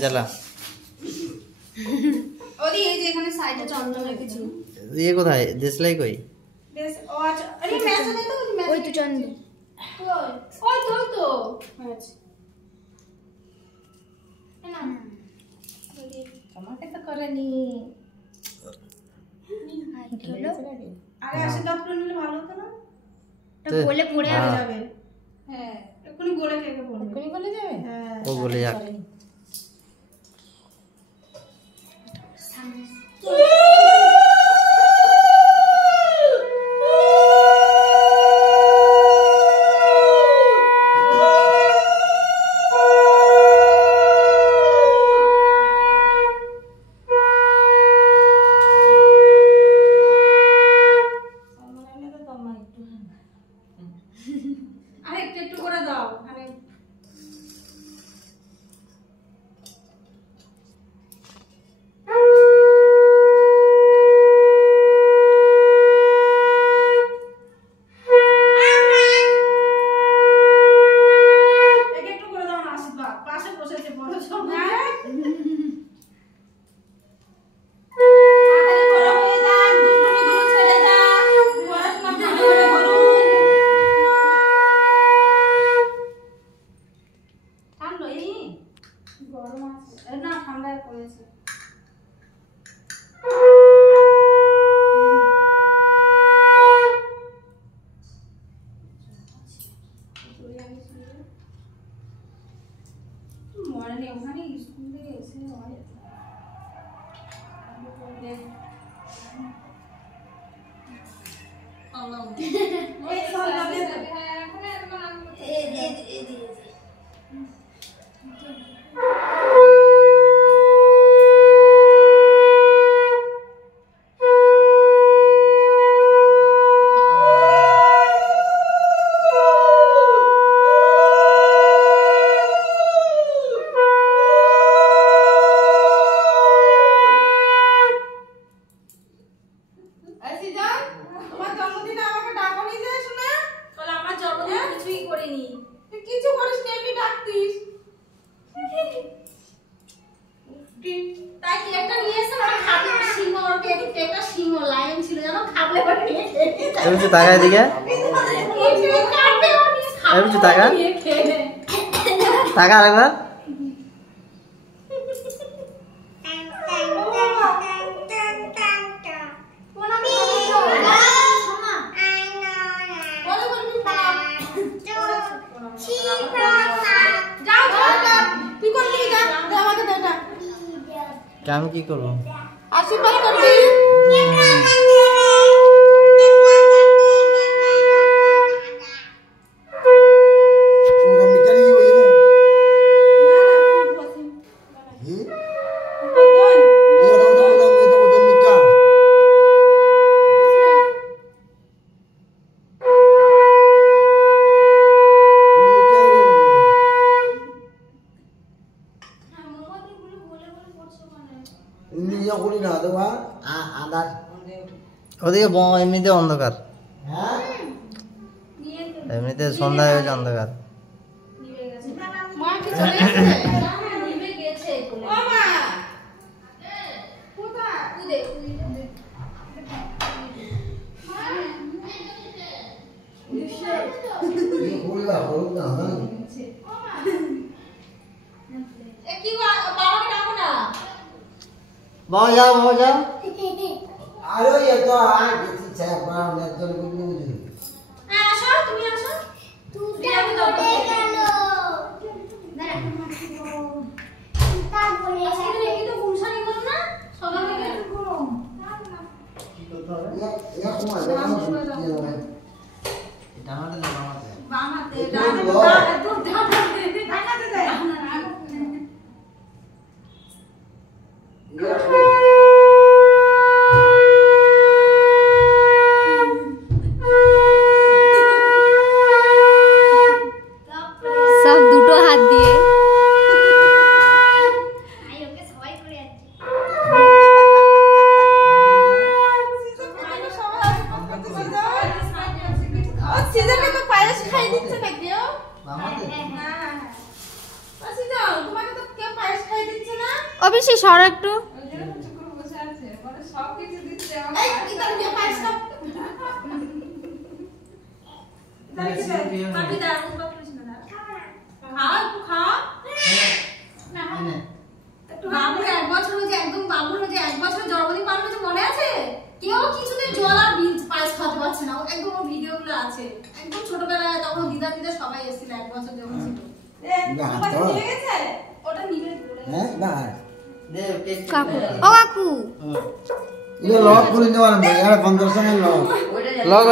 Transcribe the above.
জ্বালা ইয়ে কোথায় দেশলাই কই ওই তো চন্দ্র ওই তো আমাকে তো করেনি আরে আশীর্বাদ করে নিলে ভালো হতো না এটা বলে পড়ে যাবে হ্যাঁ এক্ষুনি গলে খেয়ে পড়বে এক্ষুনি গলে যাবে হ্যাঁ ও গলে যাক কিছু টাকা এদিকে কিছু টাকা টাকা রাখবা আমি কি করবো আশীর্বাদ করবি ওদিকে এমনিতে অন্ধকার এমনিতে সন্ধ্যা হয়ে গেছে অন্ধকার বাবা যাও বাবা যাও আরে ये तो आ किसी से अपना ने तो कुछ नहीं बुझी আসো তুমি আসো তুই আমি তো গেলো না তা বলে আজকে দেখি তো ফুলসানি করো না সকাল থেকে একটু করো কি করতে হবে ইয়া কুমার এটা আমাদের বামাতে খাই দিচ্ছে না কেউ? আমাদের পাশে যাও, তোমাকে তো কেউ পায়েস খাই দিচ্ছে না। অবশ্যই সর একটু। ওই জন্য চুপ করে বসে আছে, মানে সব কিছু দিচ্ছে আমাকে। এই ইতার দিয়ে পায়েস খাও। পাপি দাও, উঠবা কৃষ্ণ দাও। খাও, খাও। না না। বাবুর 1 বছর হয়েছে, একদম বাবুর হয়েছে 1 বছর জন্মদিন পালন হয়েছে, মনে আছে? কেউ কিছুতে জল আর বীজ পায়েস খাওয়াতে পারছে না। একদম ওর ভিডিওগুলো আছে। একদম ছোটবেলায় তখন দিদা সবাই এসেছিল 1 বছর যখন ছিল। ওটা নিবে বলে। হ্যাঁ না কাকু, ও কাকু। ये लॉक खुली नहीं वाला मेरा 1500 में लॉक